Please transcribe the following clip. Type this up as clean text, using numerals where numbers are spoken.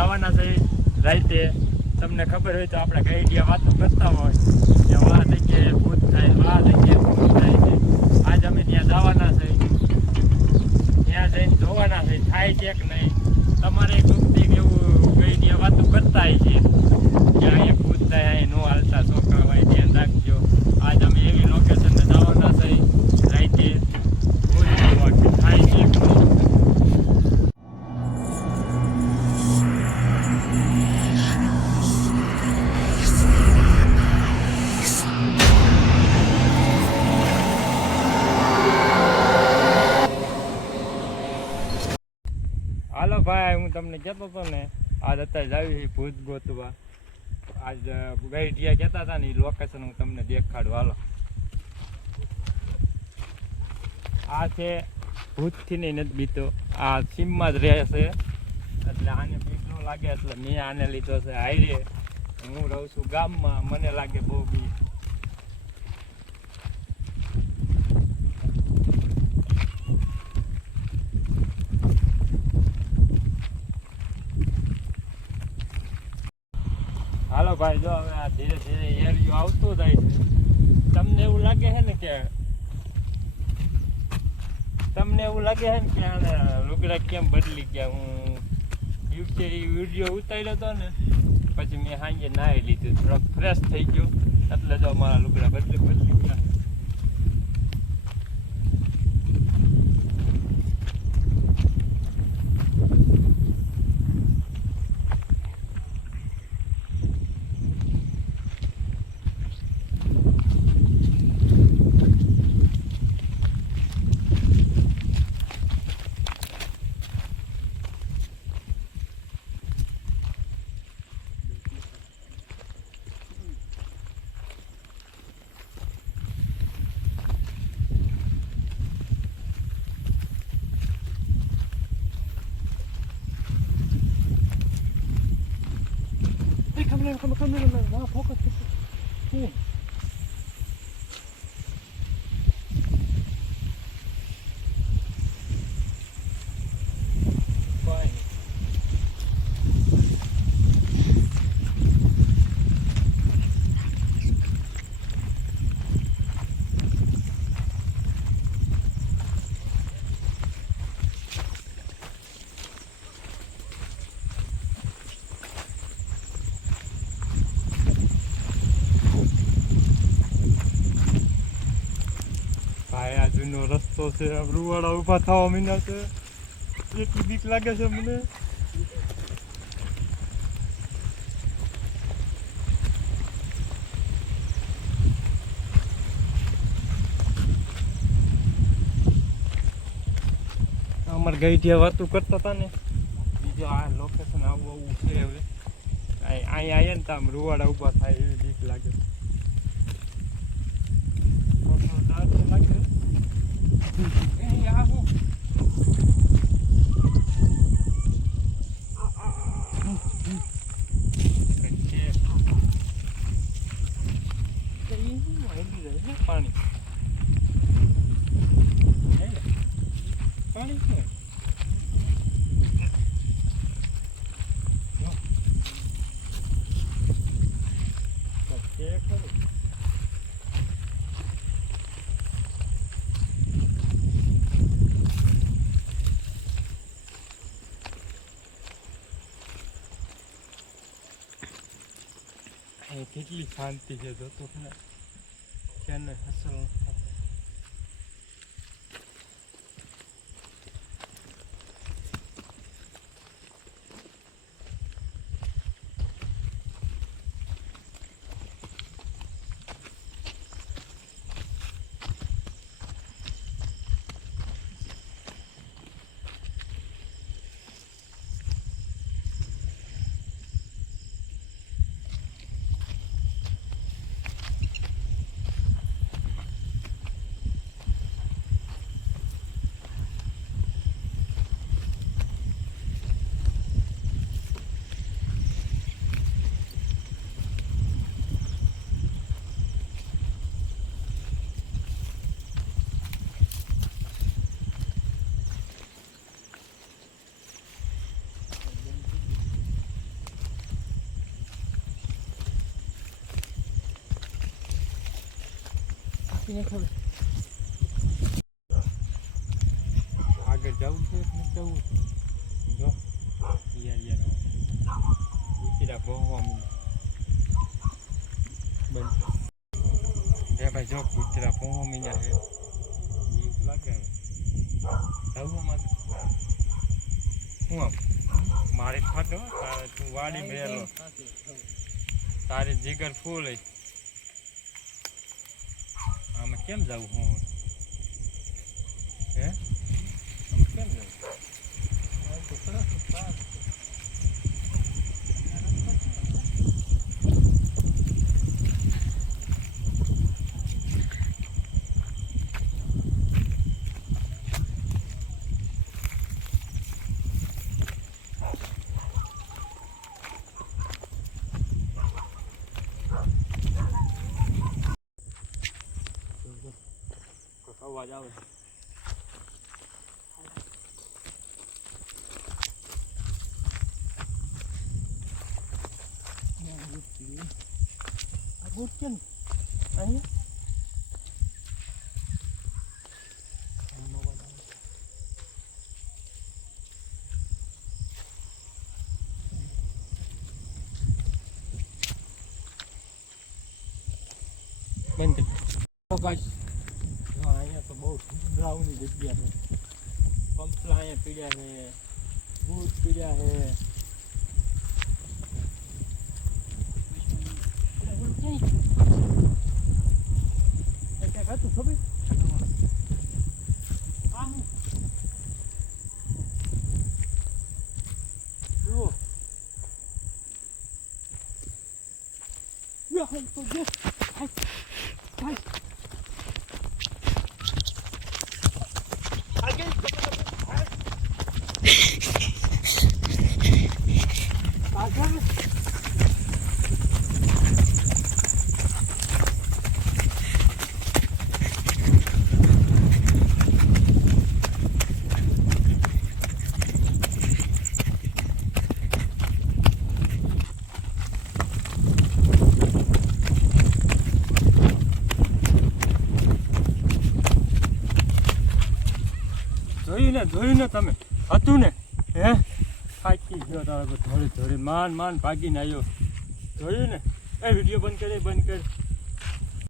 જવાના છે રાતે. તમને ખબર હોય તો આપણે કઈ ગયા વાતો કરતા હોય કે આ જગ્યાએ ભૂત થાય, આ જગ્યાએ ભૂત થાય છે. આજ અમે ત્યાં જવાના છે, ત્યાં જઈને જોવાના છે થાય છે કે નહીં. તમારે ગુપ્તી એવું કઈ ગયા વાતો કરતા હોય છે કે અહીંયા ભૂત થાય, અહીં નો હાલતા છોકરા હોય, ધ્યાન રાખજો. આજ અમે એવી લોકેશનને જવાના છે રાતે ભૂત જોવા કે થાય છે કે નહીં. હાલો ભાઈ, હું તમને કહેતો હતો ને આજ અત્યારે જાવી ભૂત ગોતવા. આજ ગઈઢિયા કહેતા હતા ને એ લોકેશન હું તમને દેખાડું. હાલો, આ છે ભૂતથી નહીં નથી બીતો, આ સીમમાં જ રહે છે એટલે આને બીક ન લાગે એટલે મેં આને લીધો છે હાઈરે. હું રહું છું ગામમાં, મને લાગે બહુ બીક. હાલો ભાઈ, જો હવે આ ધીરે ધીરે એરિયો આવતો જાય છે. તમને એવું લાગે છે ને કે આને લુગડા કેમ બદલી ગયા. હું વિડીયો ઉતાર્યો હતો ને પછી મેં સાંજે નાહી લીધું, થોડોક ફ્રેશ થઈ ગયો એટલે જો મારા લુગડા બદલી ગયા. Come on, focus. આ જૂનો રસ્તો છે, રૂવાડા ઊભા થવા મીના છે, એટલી બીક લાગે છે મને. અમારે ગઈઢિયા વાતું કરતા હતા ને, બીજો આ લોકેશન આવું છે. હવે અહીંયા આવીએ ને તો આમ રૂવાડા ઊભા થાય એવી બીક લાગે. પાણી છે. કેટલી શાંતિ છે, જોતો ખરા ક્યાં હસલ. ને ખબર આગળ જવું છે કે નથી જવું જો યાર ઉતરા બહવા બંધ એ ભાઈ જો ઉતરા બહવા મીના છે બીક લાગે જવું અમારે હું આમ મારે ખાતો તારે તું વાડી બેલો તારી જીગર ફૂલ આમાં કેમ જવું હું હે આમાં કેમ જવું અવાજ આવે આ બૂટ કેમ અહીંયા બંધ ગાઈસ અહીંયા તો બહુ ડરાવની જગ્યા છે પંપલા અહીંયા પીડ્યા છે ભૂત પીડ્યા છે હતું ખબર જુઓ તો જો જોયું ને તમે હતું ને હે થાકી ગયો તારો ધોળી ધોળી માન ભાગીને આવ્યો જોયું ને એ વિડીયો બંધ કરી